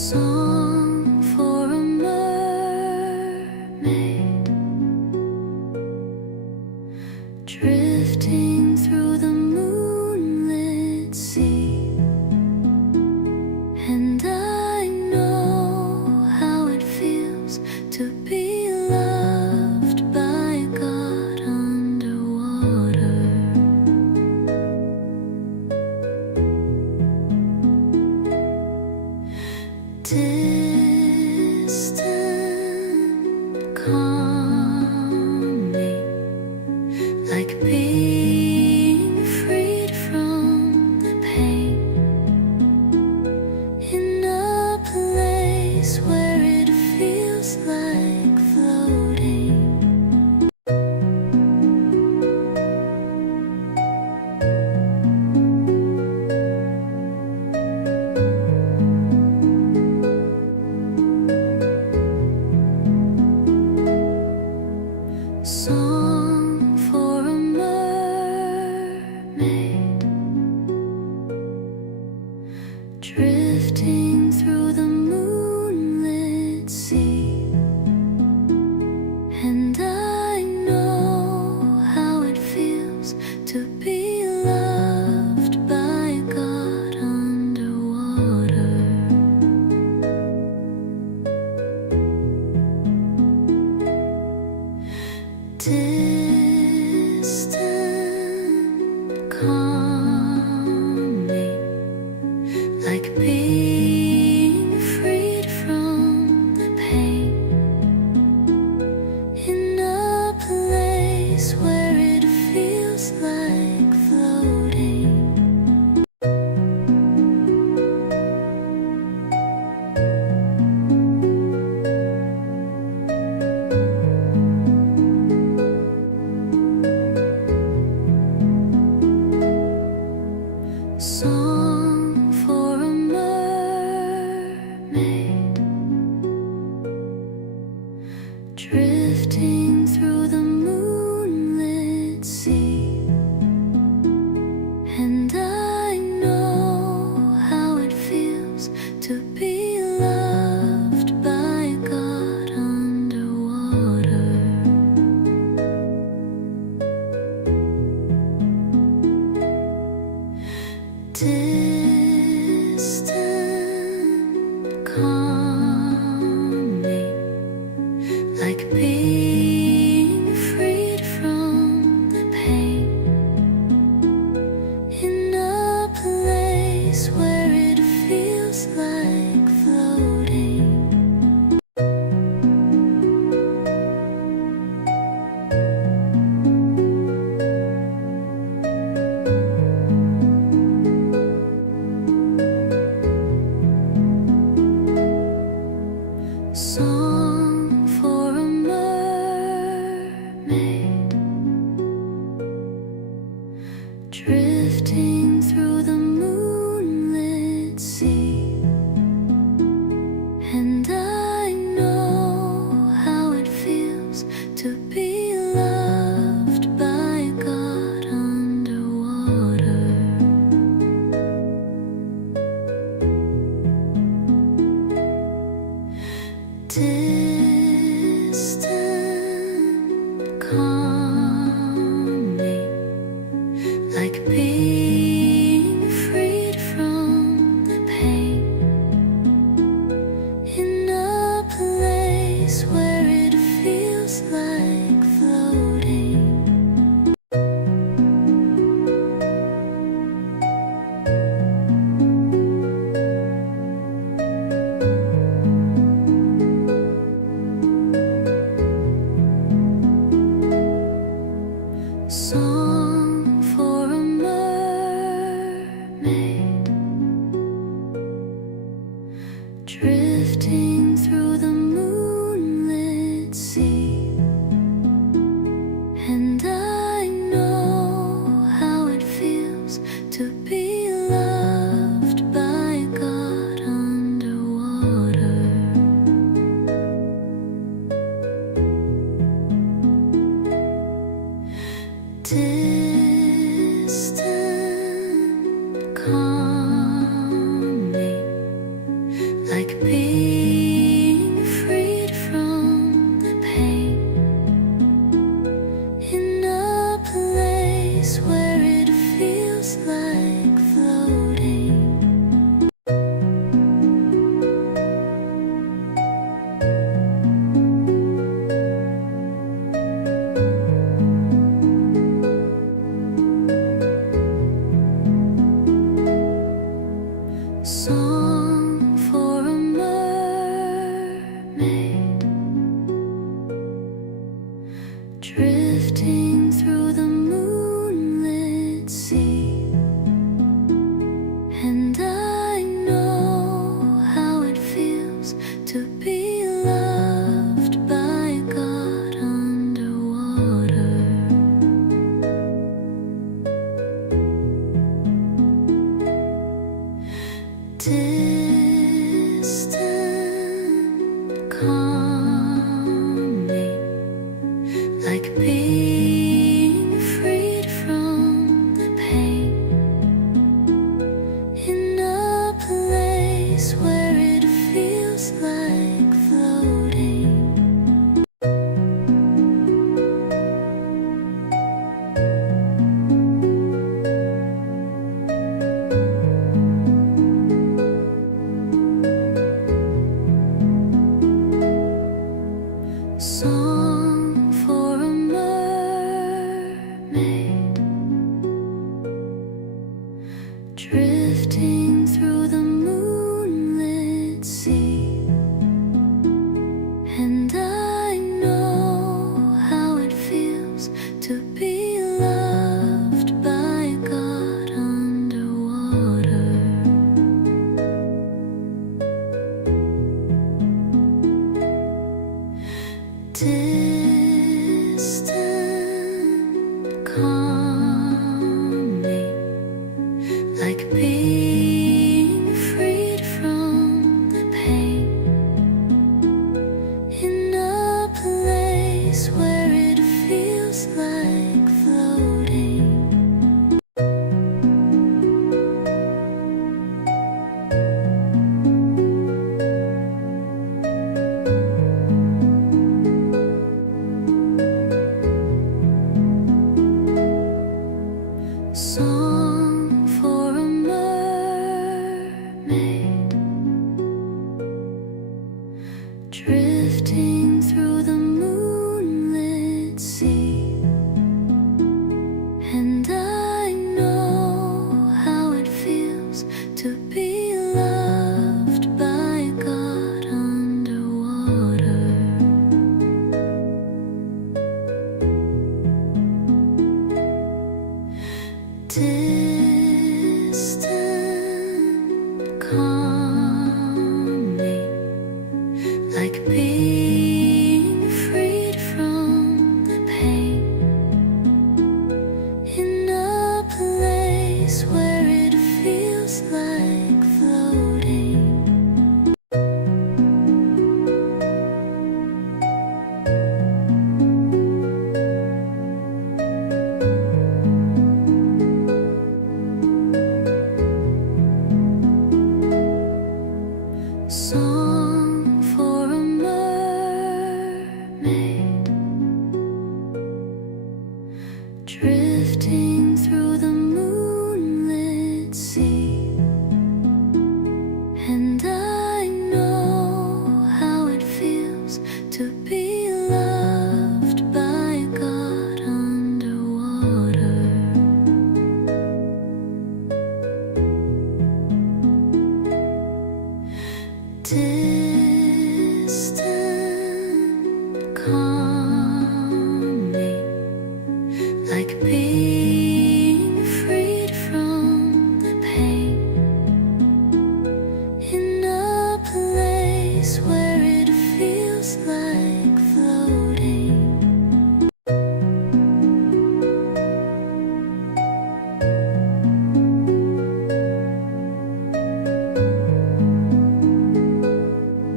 Song for a mermaid, drifting through the moonlit sea. And I know how it feels to be loved by God underwater. Distant, calming, like being freed from the pain, in a place where it feels like floating. Song for a mermaid, drifting through the moonlit sea. And I know how it feels to be loved by God underwater. Distant, calming, like being freed from the pain, in a place where it feels like floating. Song for a mermaid, drifting through the moonlit sea. And I know how it feels to be loved by God underwater. Distant, calming, like being freed from the pain, in a place where it feels like floating. Song for a mermaid, drifting through the moonlit sea. And I know how it feels to be loved by God underwater. Distant, calming, like being freed from the pain, in a place where it feels like floating. Song for a mermaid, drifting through the moonlit sea. And I know how it feels to be loved by God underwater. Distant, calming, like being freed from the pain, in a place where it feels like floating. Song for a mermaid, drifting through the moonlit sea. And I know how it feels to be loved by God underwater. Distant, calming, like being freed from the pain, in a place where it feels like floating. Song for a mermaid, drifting through the moonlit sea. And I know how it feels to be loved by God underwater. Distant, calming, like being freed from the pain, in a place where it feels like floating. Song for a mermaid, drifting through the moonlit sea. And I know how it feels to be loved by God underwater. Distant, calming, like being freed from the pain, in a place where it feels like floating. Song for a mermaid, drifting through the moonlit sea. And I know how it feels to be loved by God underwater. Distant, calming, like being freed from the pain, in a place where it feels like floating.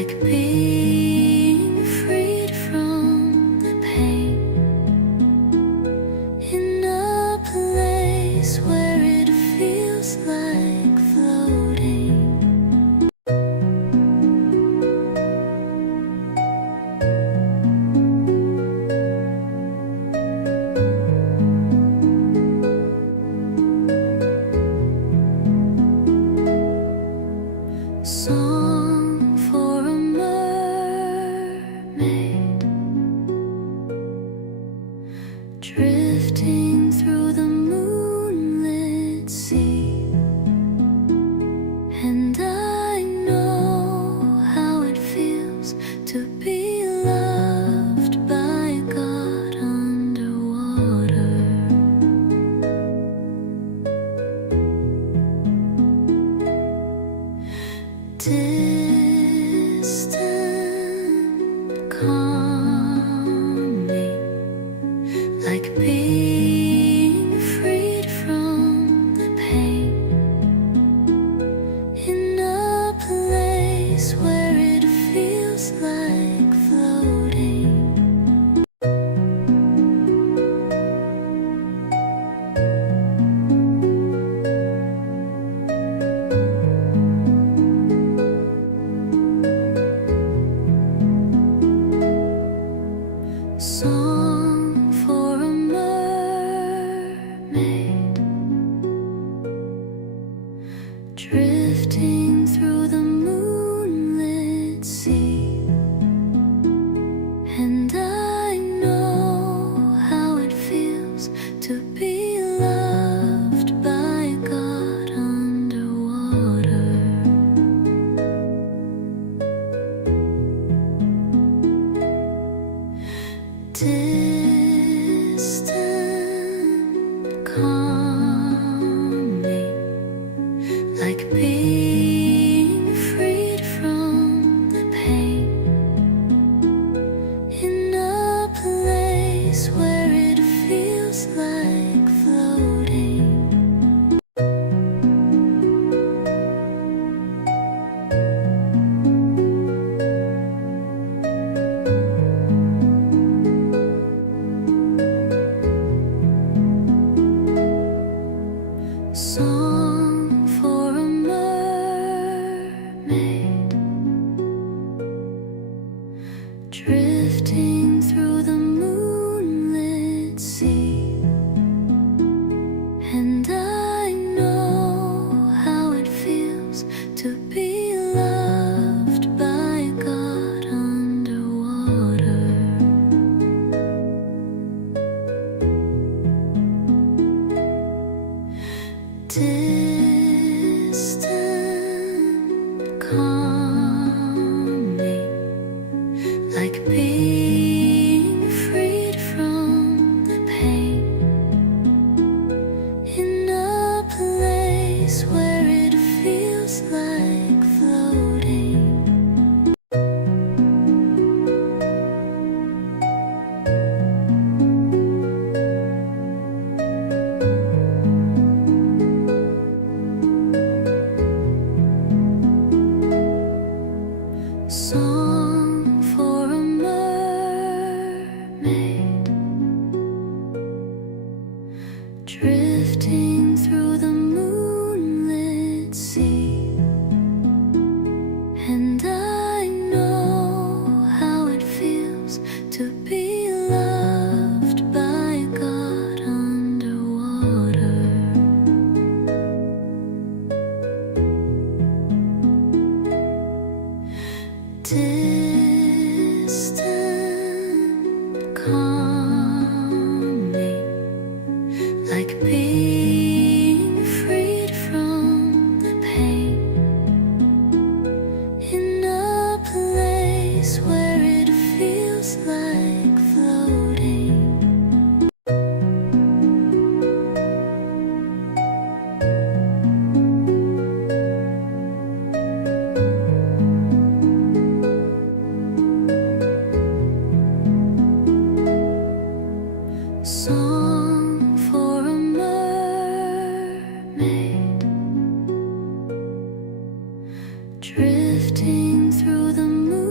like being freed from the pain, in a place where it feels like floating. Song for a mermaid, drifting through the moonlit sea. And I know how it feels to be loved by God underwater. Distant, calming, like being freed from the pain, in a place where it feels like floating. Song for a mermaid, drifting through the moonlit sea. And I know how it feels to be loved by God underwater. Distant, calming, like being freed from the pain, in a place where it feels like floating. Song for a mermaid, drifting through the moonlit sea. And I know how it feels to be loved by God underwater. Distant, calming, like being freed from the pain, in a place where it feels like floating. Song for a mermaid, drifting through the moonlit sea. And I know how it feels to be loved by God underwater. Distant, calming, like being freed from the pain, in a place where it feels like floating. Song for a mermaid, drifting through the moon.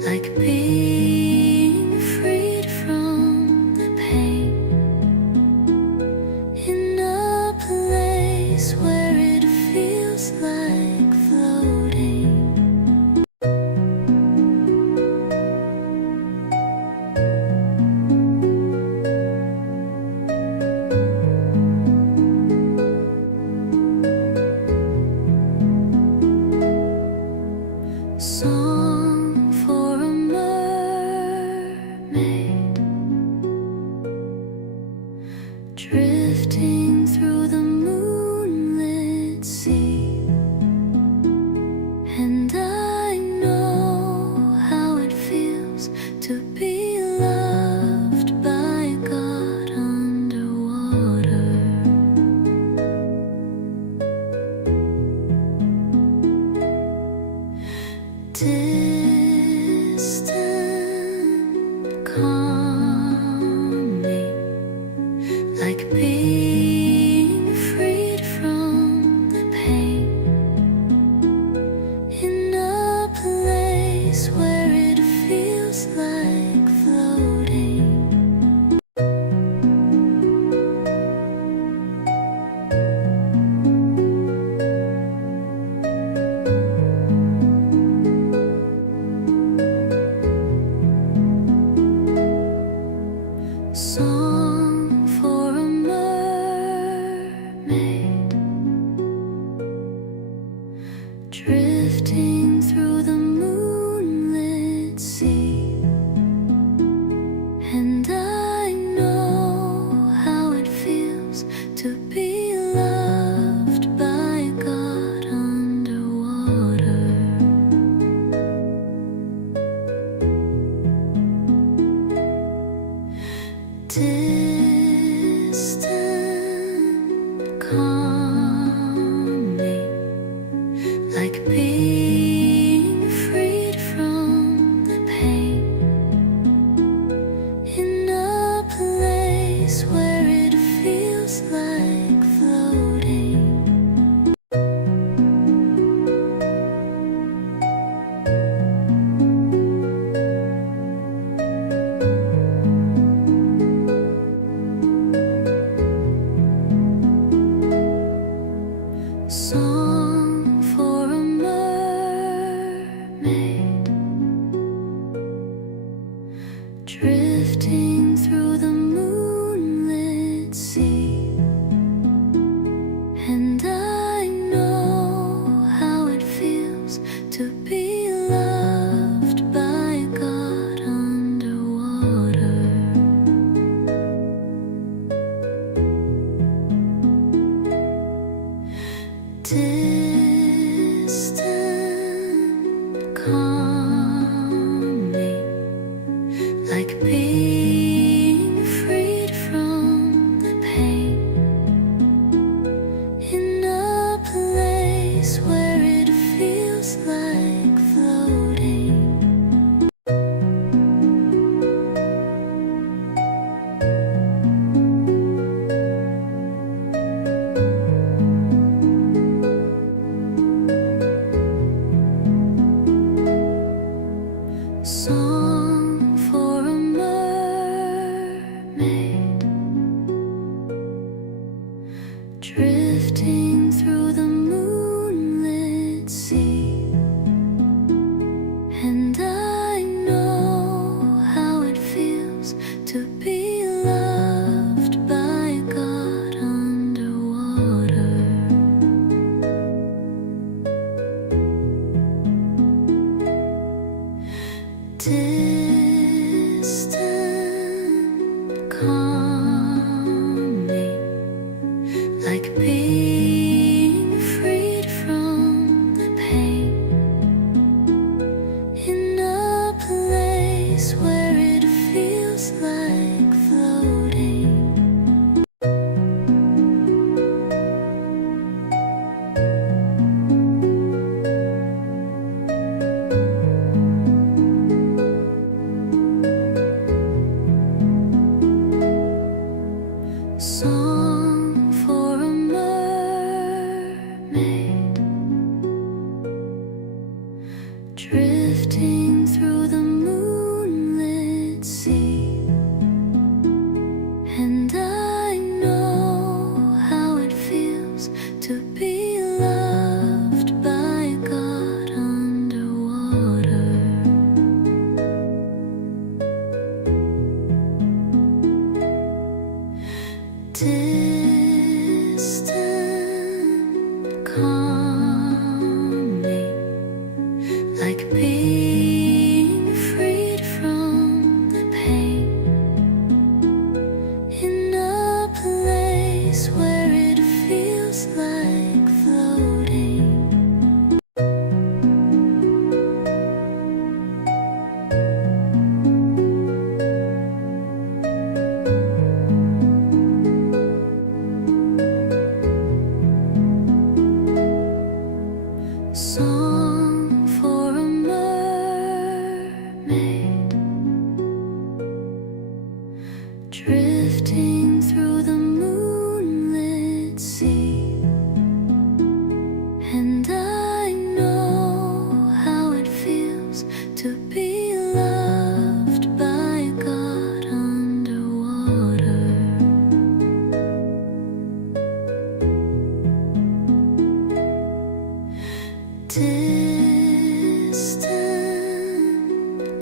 like being freed from the pain, in a place where it feels like floating. Song for a mermaid, drifting through the moonlit sea. And I know how it feels to be loved by God underwater. Distant, calming, like being freed from the pain, in a place where it feels like floating. Song for a mermaid, drifting through the moonlit sea. And I know how it feels to be loved by God underwater. Distant, calming, like being freed from the pain, in a place where it feels like floating. Song for a mermaid, drifting through the moonlit sea. And I know how it feels to be loved by God underwater. Distant, calming, like being freed from the pain, in a place where it feels like floating. Song for a mermaid, drifting through the moonlit sea. And I know how it feels to be loved by God underwater. Distant, calming, like being freed from the pain, in a place where it feels like floating. Song for a mermaid, drifting through the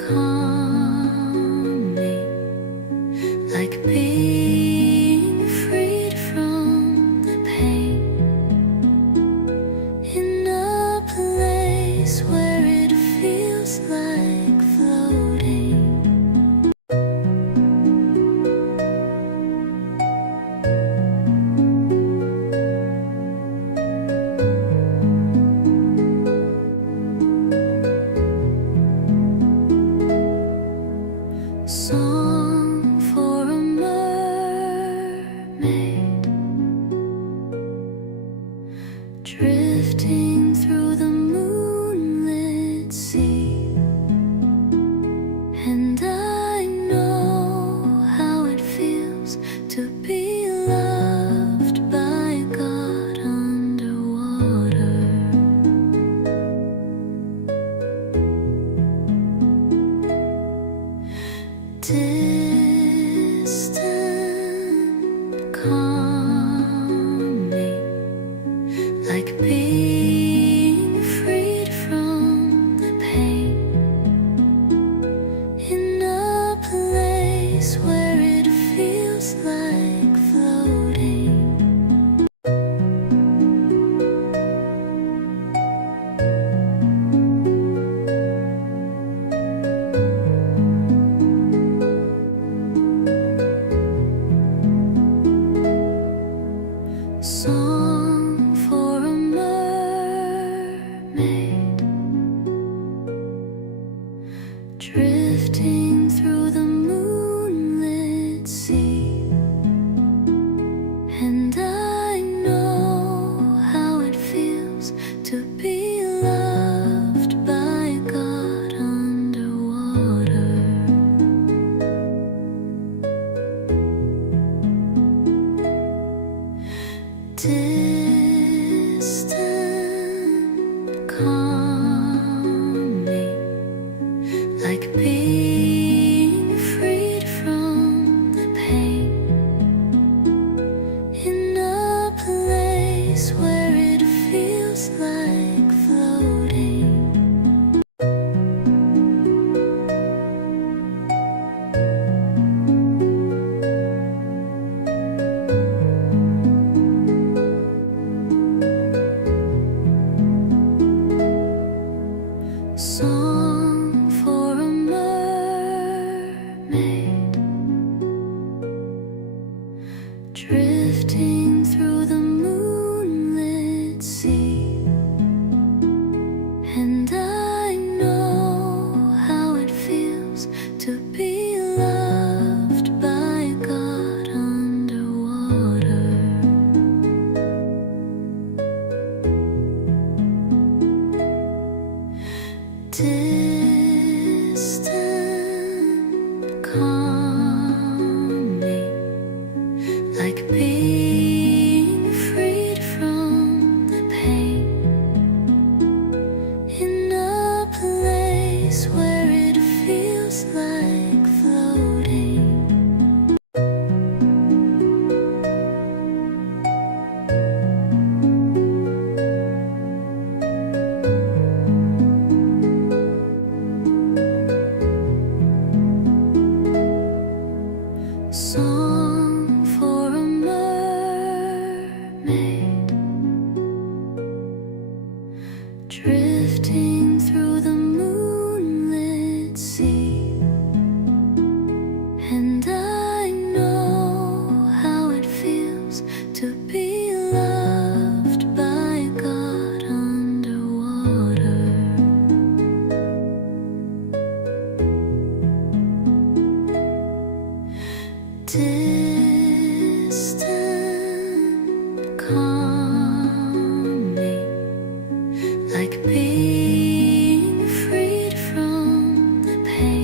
calming, like being freed from the pain, in a place where it feels like floating. Song for a mermaid, drifting through the moonlit sea. And I know how it feels to be loved by God underwater. Distant, calming, like being freed from the pain, in a place where it feels like floating. Song for a mermaid, drifting through the moonlit sea. And I know how it feels to be loved by God underwater. Distant, calming, like being freed from the pain, in a place where it feels like floating. Song for a mermaid, drifting through the moonlit sea. And I know how it feels to be loved by God underwater. Distant, calming, like being freed from the pain, in a place where it feels like floating. Song for a mermaid, drifting through the moonlit sea. And I know how it feels to be loved by God underwater. Distant, calming, like being freed from the pain.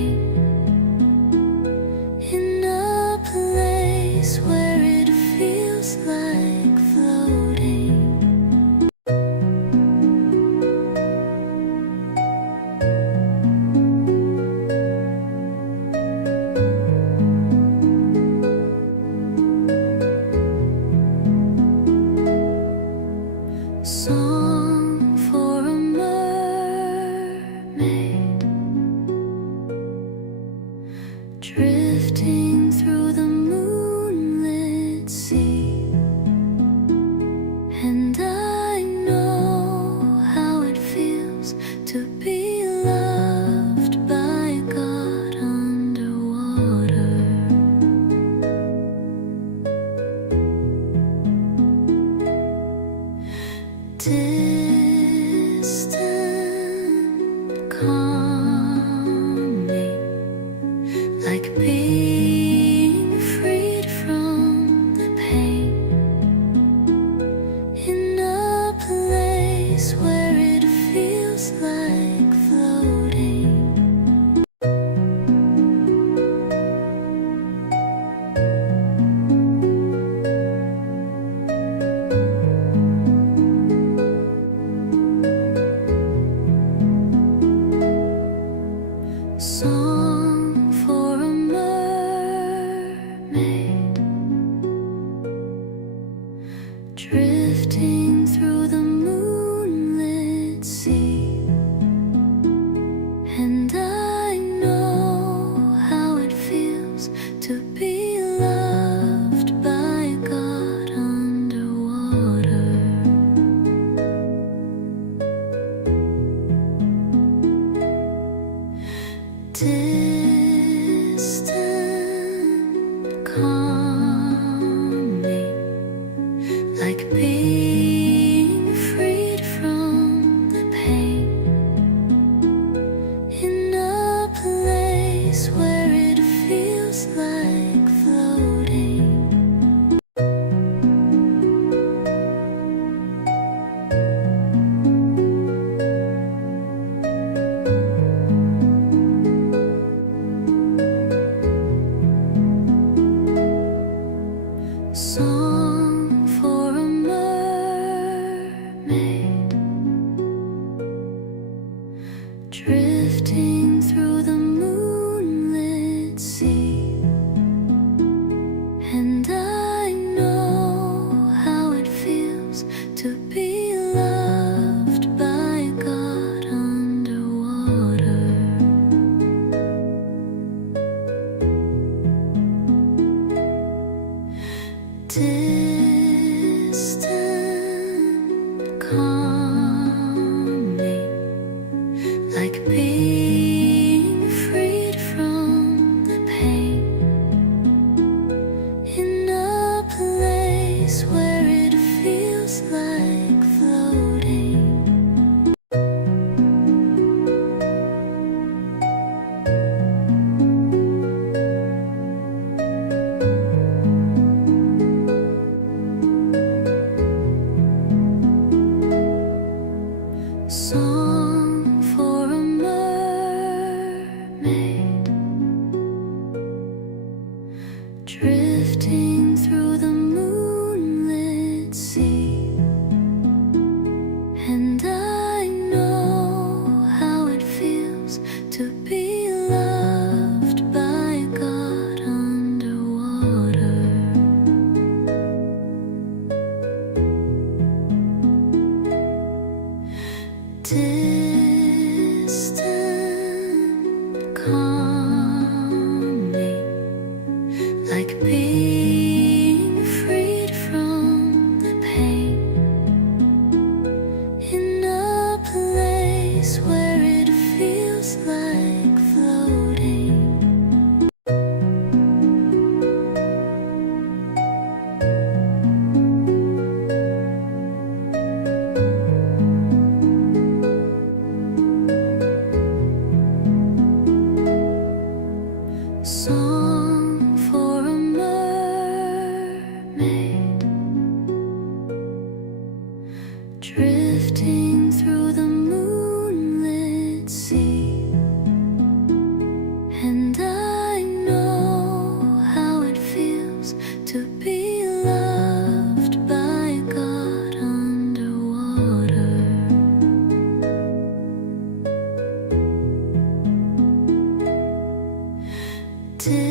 drifting through the moonlit sea. And I know how it feels to be loved by God underwater. Distant, calming, like being freed from the pain, in a place where it feels like floating. Song for a mermaid, drifting through the moonlit sea. And I know how it feels to be loved by God underwater. Distant, calming, like being freed from the pain, in a place where it feels like floating. Song for a mermaid, drifting through the moonlit sea. And I know how it feels to be loved by God underwater. Distant, calming, like being freed from the pain, in a place where it feels like floating. Song for a mermaid, drifting through the moonlit sea. And I know how it feels to be loved by God underwater. Distant, calming, like being freed from the pain, in a place where it feels like floating. Song for a mermaid, drifting through the moonlit sea. And I know how it feels to be loved by God underwater. Distant,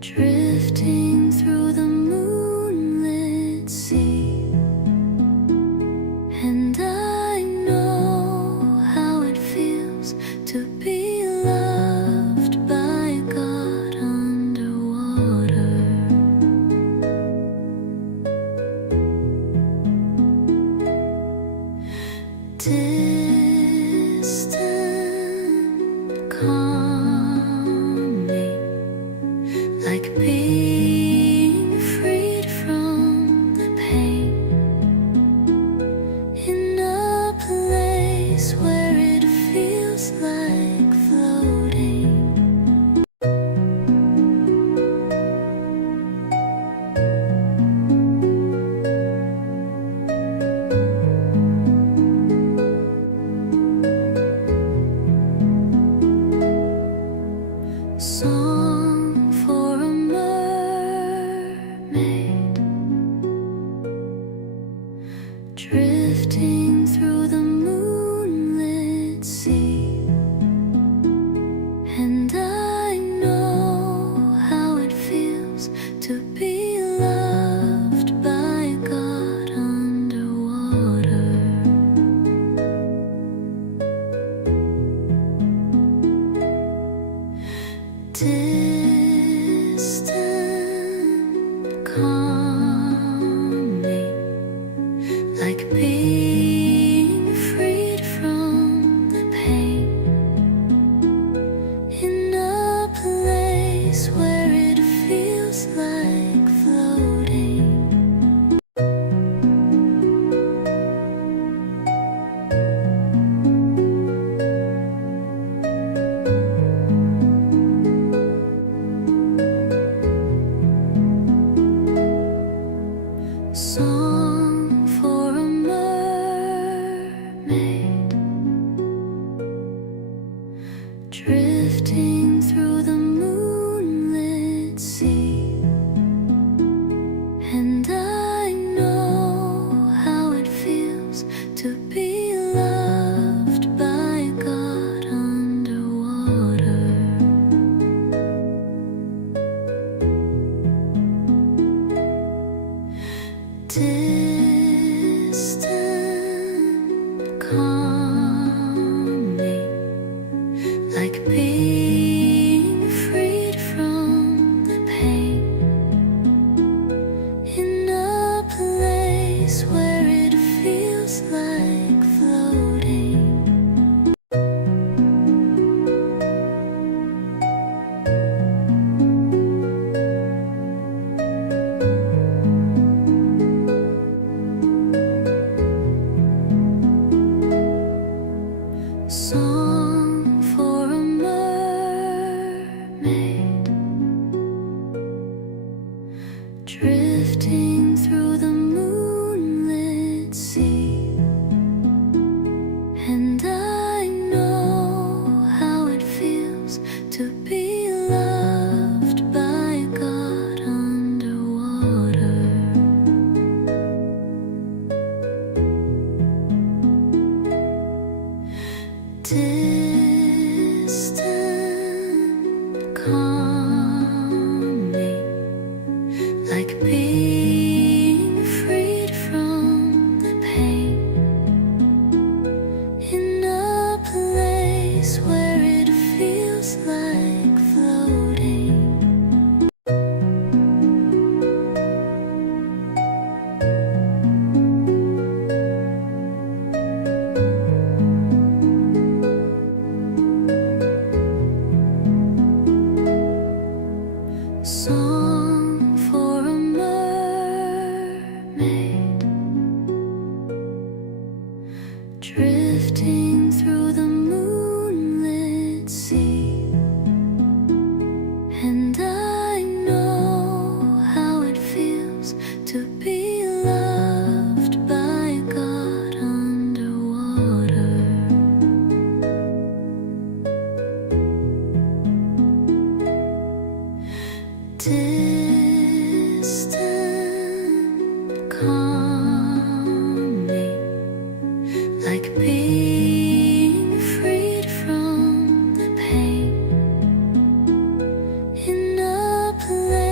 drifting through the moonlit sea. And I know how it feels to be loved by God underwater. Distant, calming, like being freed from the pain, in a place where it feels like floating. Song for a mermaid, drifting through the moonlit sea. And I know how it feels to be loved by God underwater. Distant, calming, like being freed from the pain, in a place where it feels like floating. Song for a mermaid, drifting through the moonlit sea. And I know how it feels to be loved by God underwater. Distant, calming, like being freed from the pain, in a place where it feels like floating. Song for a mermaid, drifting through the moonlit sea. And I know how it feels to be loved by God underwater. Distant, calming, like being freed from the pain, in a place where it feels like floating. Song for a mermaid, drifting through the moonlit sea. And I know how it feels to be loved by God underwater. Distant, calming, like being freed from the pain, in a place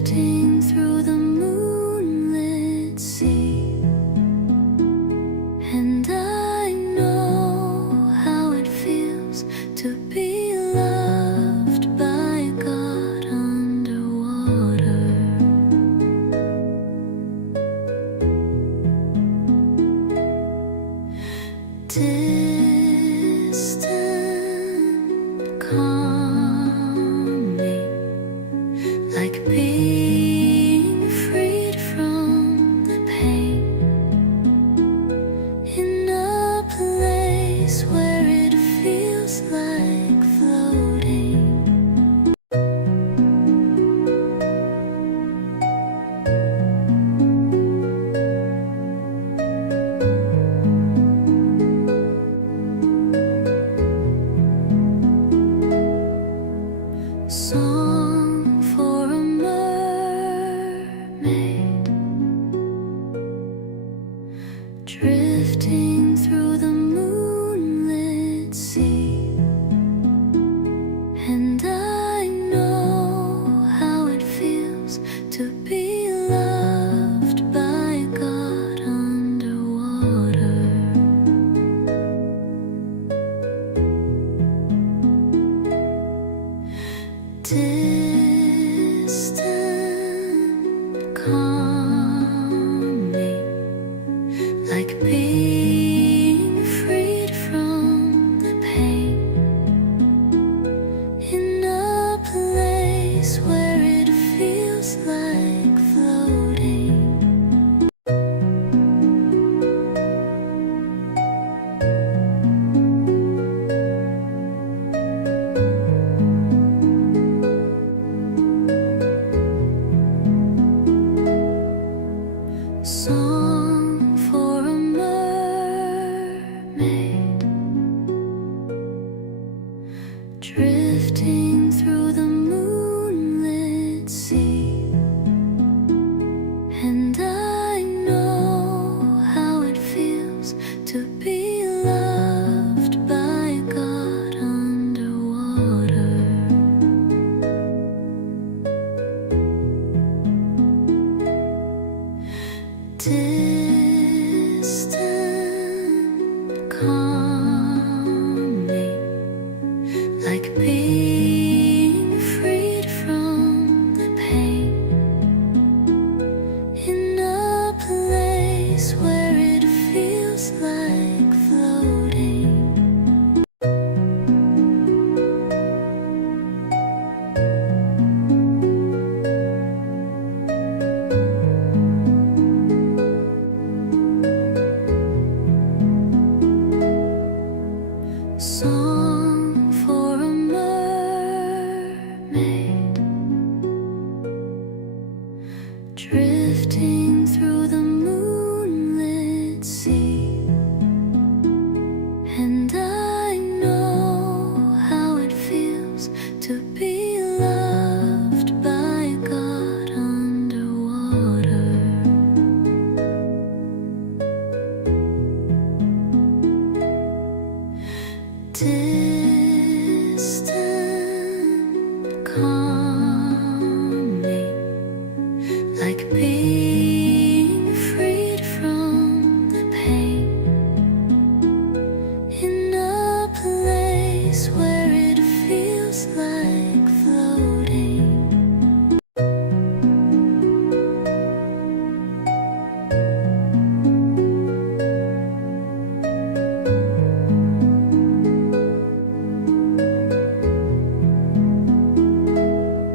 Drifting through the moonlit sea, and I know how it feels to be loved by God underwater. Distant, calming, like being freed from the pain, in a place where it feels like floating. Song for a mermaid, drifting through the moonlit sea, and I know how it feels to be loved by God underwater. Distant, calming, like being freed from the pain, in a place where it feels like floating. Song for a mermaid, drifting through the moonlit sea, and I know how it feels to be loved by God underwater. Distant, calming, like being freed from the pain, in a place where it feels like floating. Song for a mermaid, drifting through the moonlit sea, and I know how it feels to be loved by God underwater. Distant, calming, like being freed from the pain, in a place where it feels like floating.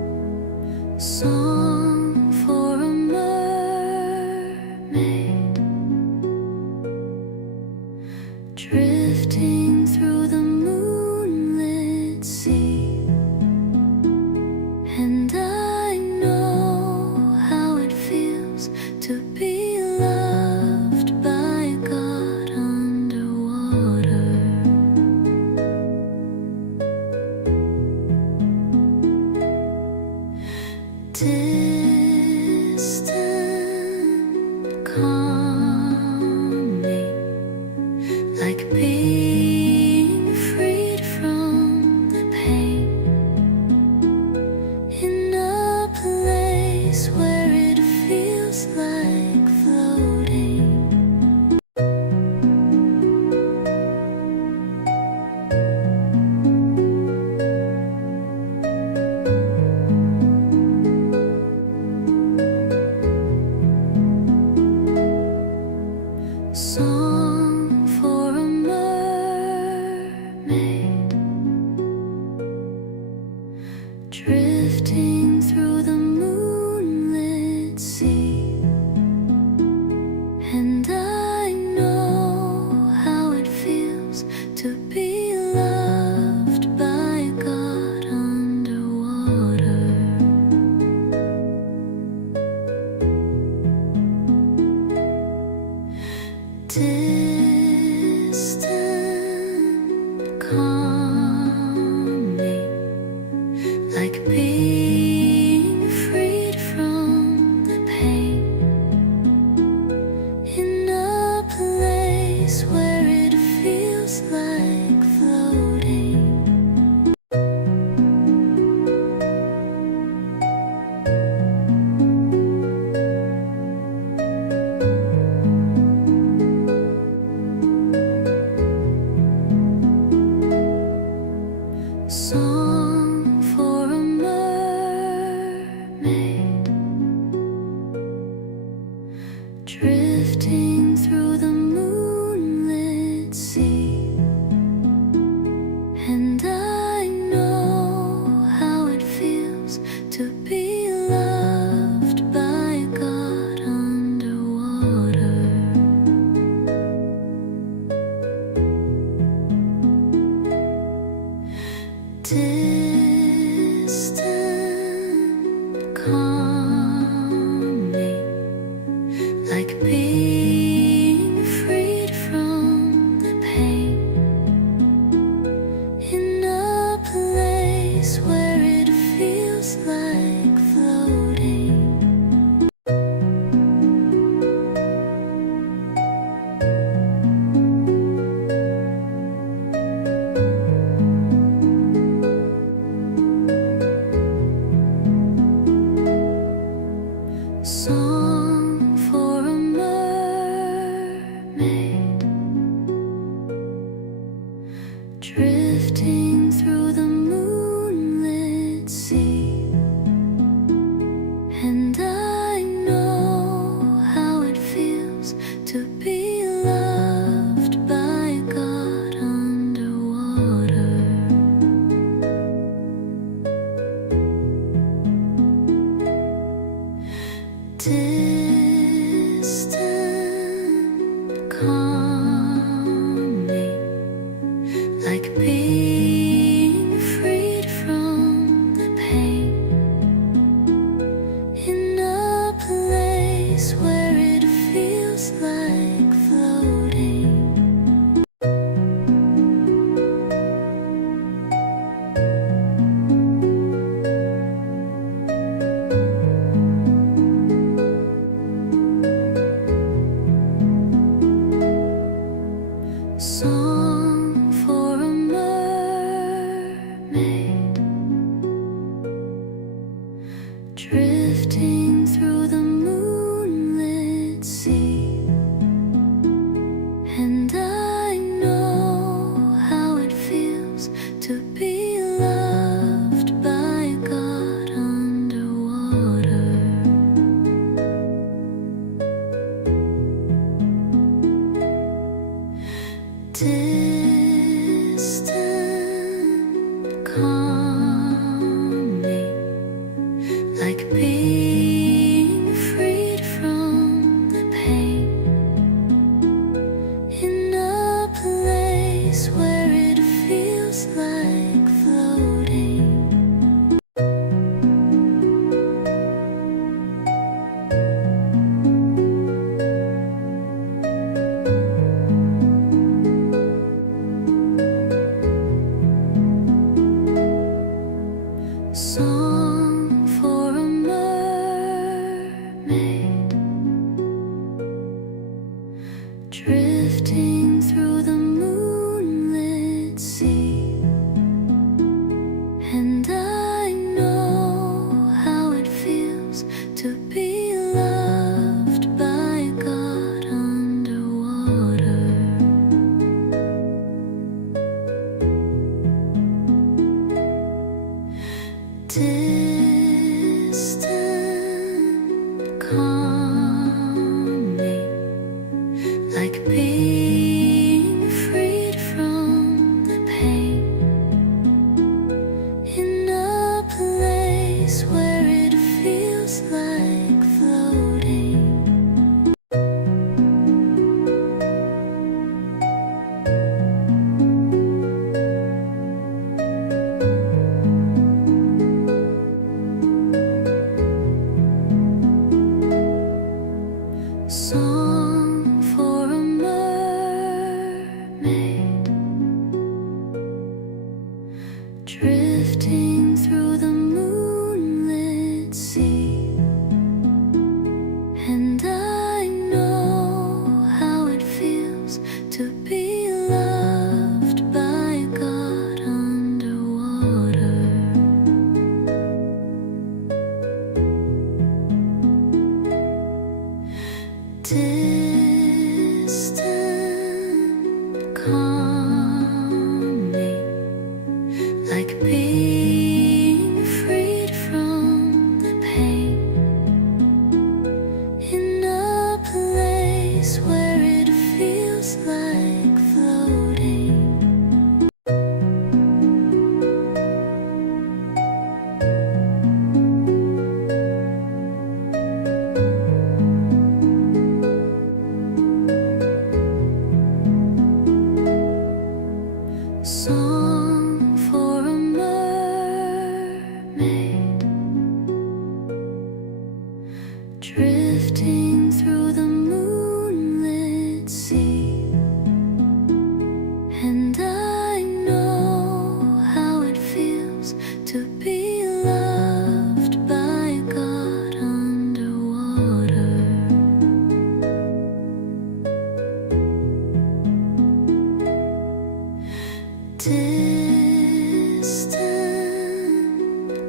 drifting through the moonlit sea. And I know how it feels to be loved by God underwater. Distant, calming, like being freed from the pain, in a place where it feels like floating. Song for a mermaid, drifting through the moonlit sea. And I know how it feels to be loved by God underwater. Distant, calming, like being freed from the pain, in a place where it feels like floating. Song for a mermaid, drifting through the moonlit sea. And I know how it feels to be loved by God underwater. Distant, calming, like being freed from the pain, in a place where it feels like floating. Song for a mermaid, drifting through the moonlit sea. And I know how it feels to be loved by God underwater. Distant, calming, like being freed from the pain, in a place where it feels like floating. Song for a mermaid, drifting through the moonlit sea. And I know how it feels to be loved by God underwater. Distant, calming, like being freed from the pain, in a place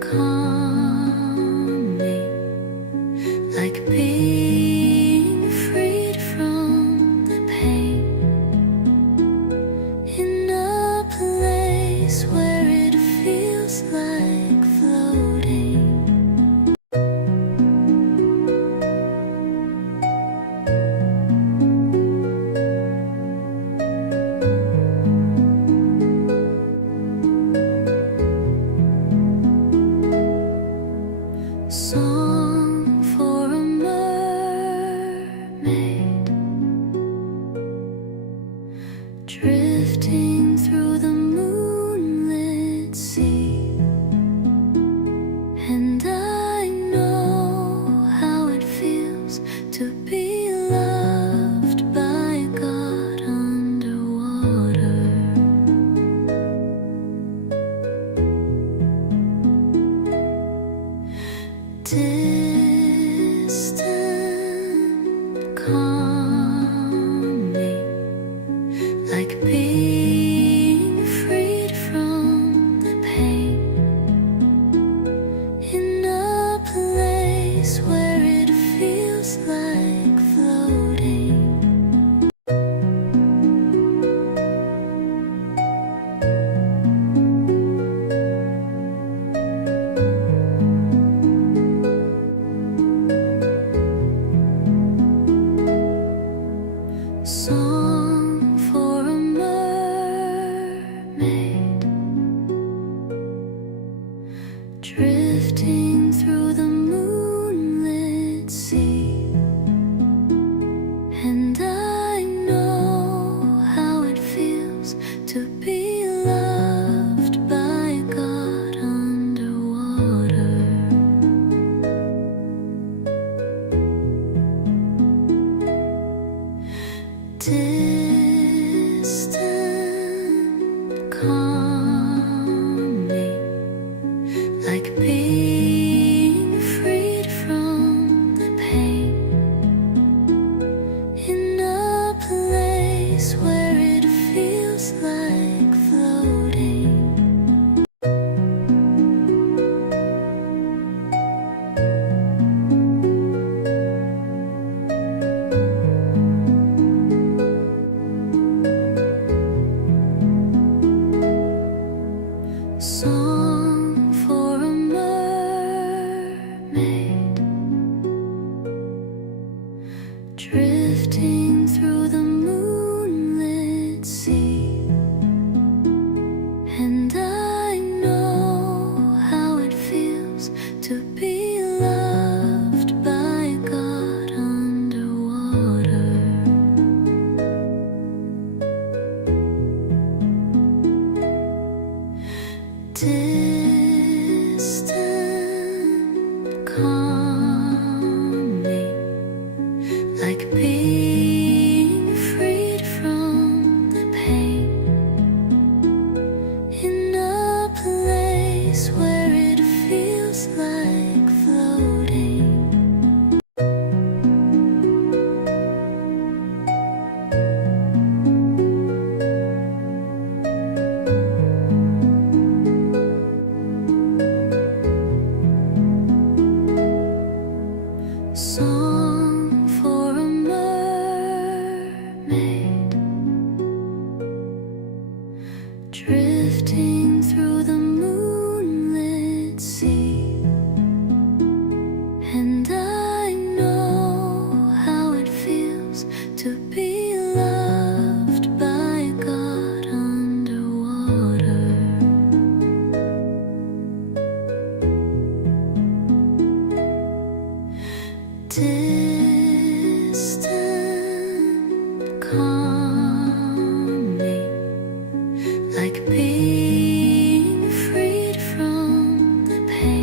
calm me, like being freed from the pain, in a place where it feels like floating. Song for a mermaid, drifting through the moonlit sea. And I know how it feels to be loved by God underwater. Distant, calm me, like being freed from the pain, in a place where it feels like floating. Song for a mermaid, drifting through the moonlit sea. And I know how it feels to be loved by God underwater. Distant, calm me, like being freed from the pain, in a place where it feels like floating. Song for a mermaid, drifting through the moonlit sea. And I know how it feels to be loved by God underwater. Distant, calm me, like being freed from the pain, in a place where it feels like floating. Song for a mermaid, drifting through the moonlit sea. And I know how it feels to be loved by God underwater. Distant, calm me, like being freed from the pain.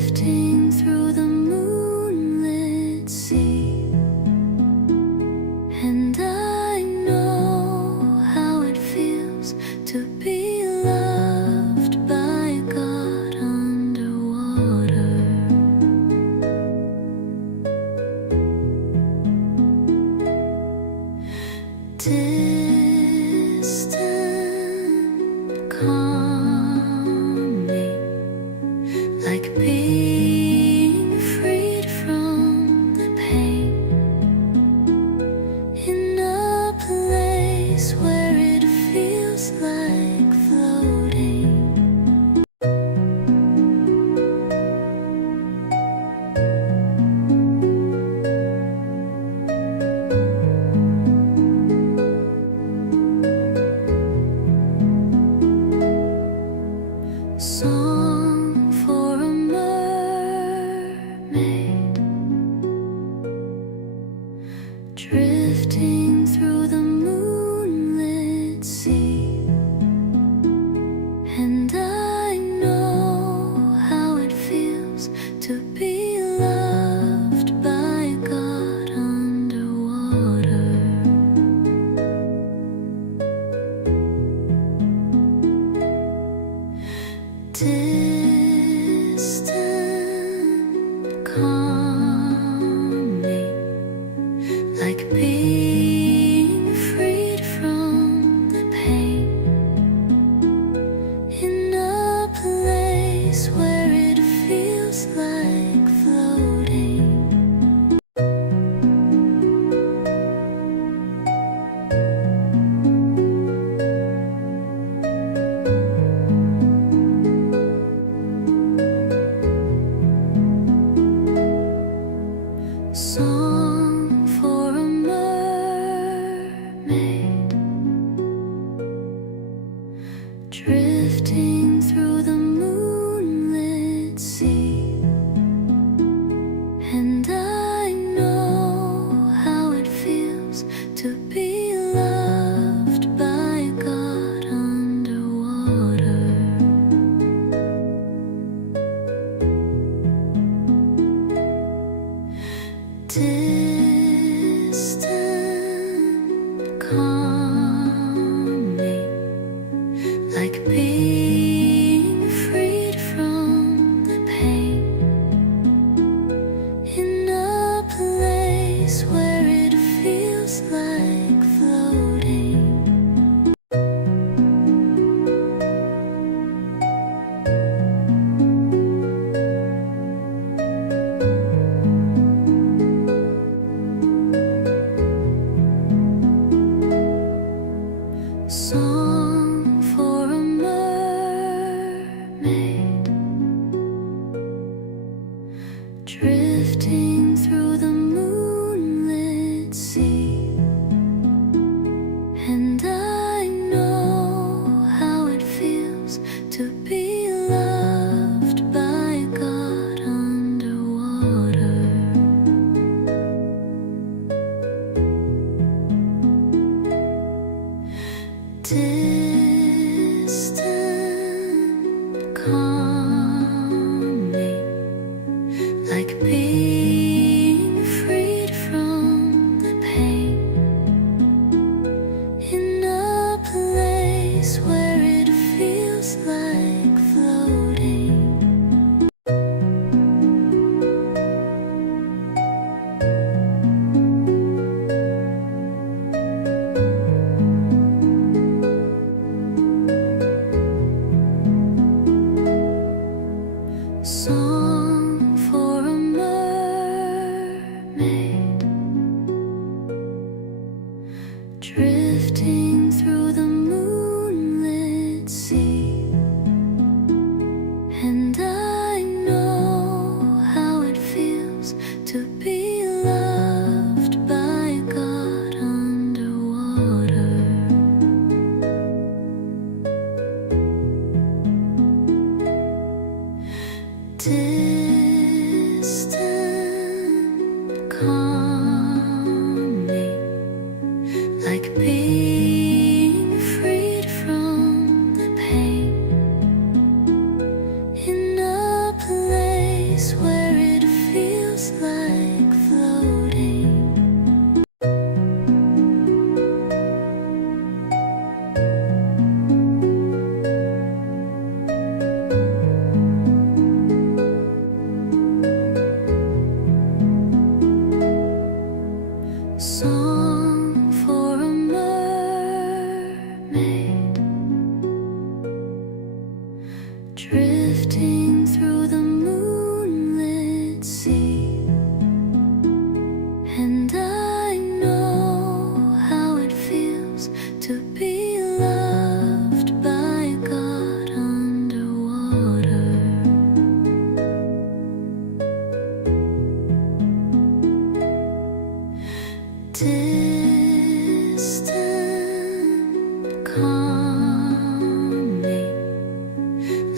drifting through the moonlit sea, and I know how it feels to be loved by God underwater. Distant, calming, like being freed from the pain, in a place where it feels like floating. Song for a mermaid, drifting through the moonlit sea, and I know how it feels to be loved by God underwater. Distant, calming, like being freed from the pain, in a place where it feels like floating. Song for a mermaid, drifting through the moonlit sea, and I know how it feels to be loved by God underwater. Distant, calming, like being freed from the pain, in a place where it feels like floating. Song for a mermaid, drifting through the moonlit sea, and I know how it feels to be loved by God underwater. Distant, calming, like being freed from the pain, in a place where it feels like floating. Song for a mermaid, drifting through the moonlit sea, and I know how it feels to be loved by God underwater. Distant, calming, like being freed from the pain, in a place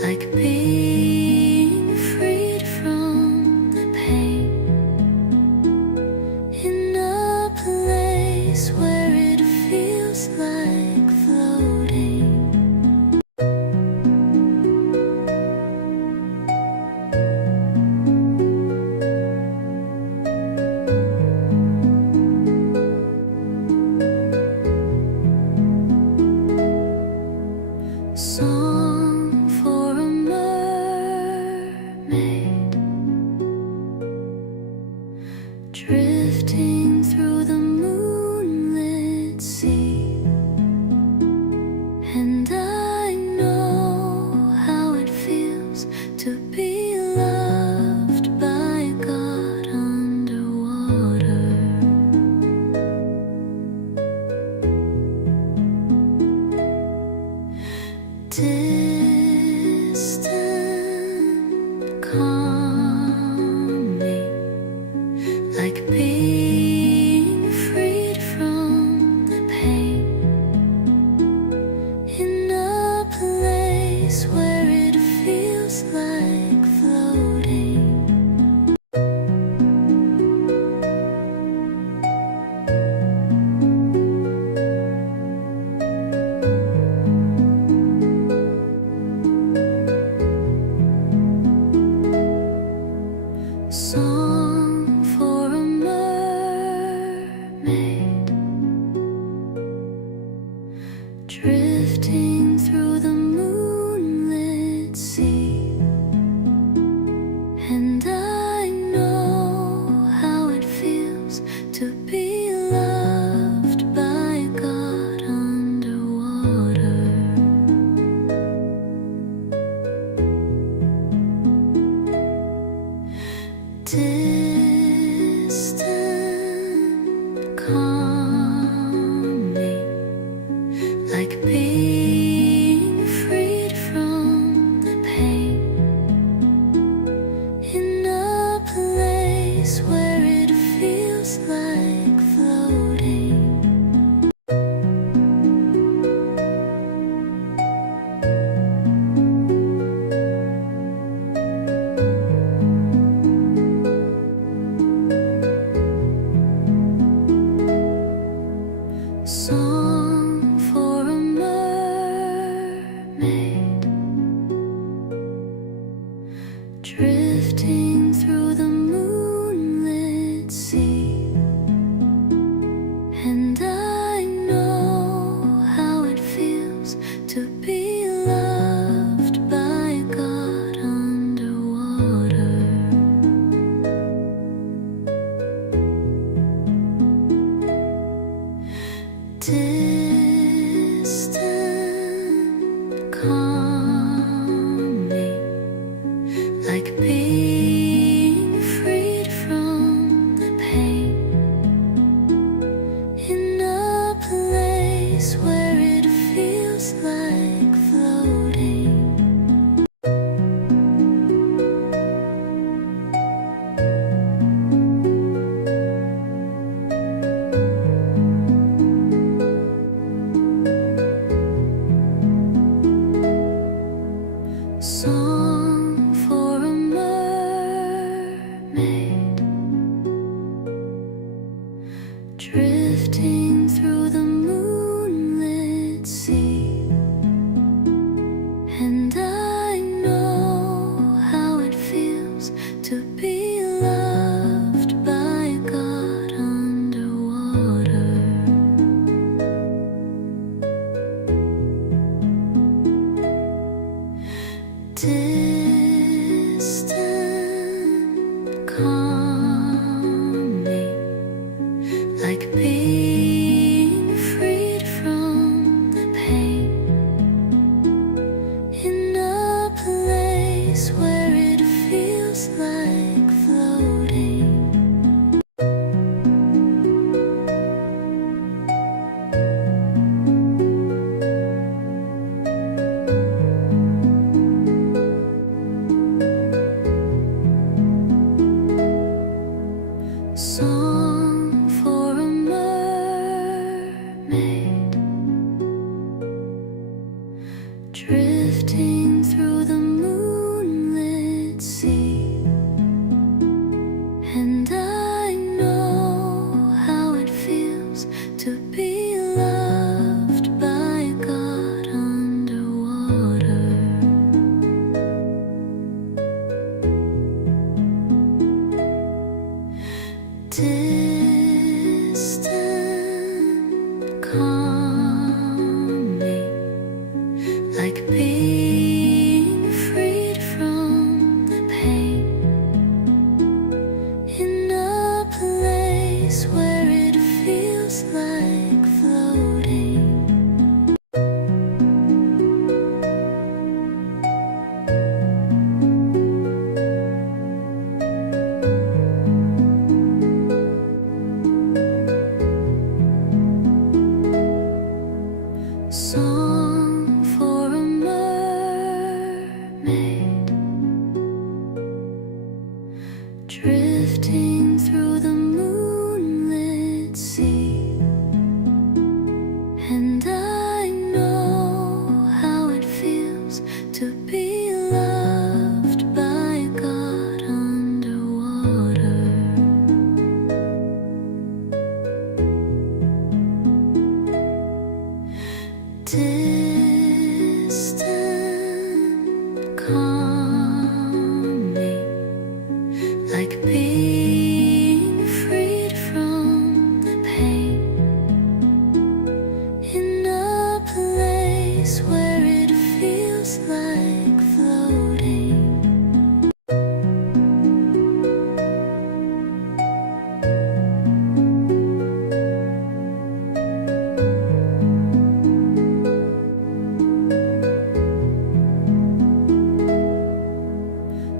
like being freed from the pain, in a place where it feels like floating. Song for a mermaid, drifting through the moonlit sea. And I know how it feels to be loved by God underwater. Distant, calming, like being freed from the pain, in a place where it feels like floating. Song for a mermaid, drifting through the moonlit sea. And I know how it feels to be loved by God underwater. Distant, calming, like being freed from the pain, in a place where it feels like floating. Song for a mermaid, drifting through the moonlit sea. And I know how it feels to be loved by God underwater. Distant, calming, like being freed from the pain, in a place where it feels like floating. Song for a mermaid, drifting through the moonlit sea. And I know how it feels to be loved by God underwater. Distant, calming, like being freed from the pain, in a place where it feels like floating.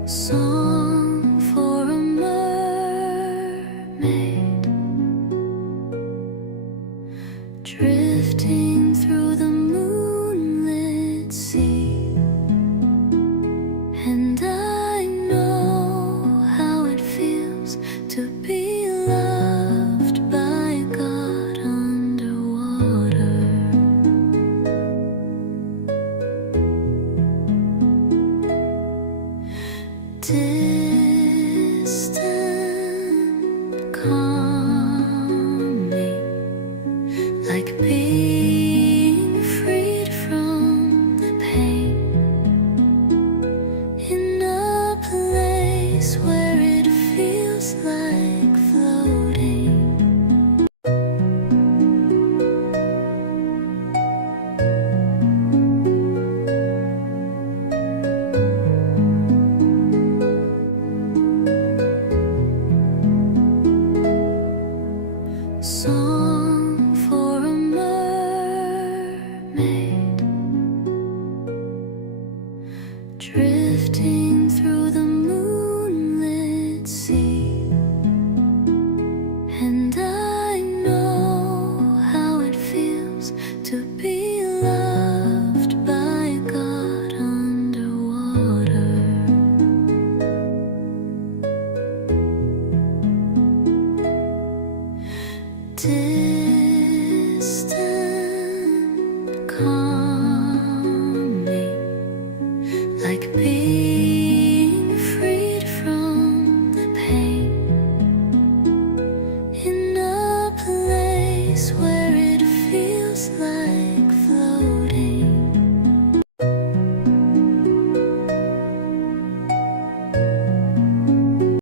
Song for a mermaid, drifting through the moonlit sea. And I know how it feels to be loved by God underwater. Distant, calming, like being freed from the pain, in a place where it feels like floating. Song for a mermaid, drifting through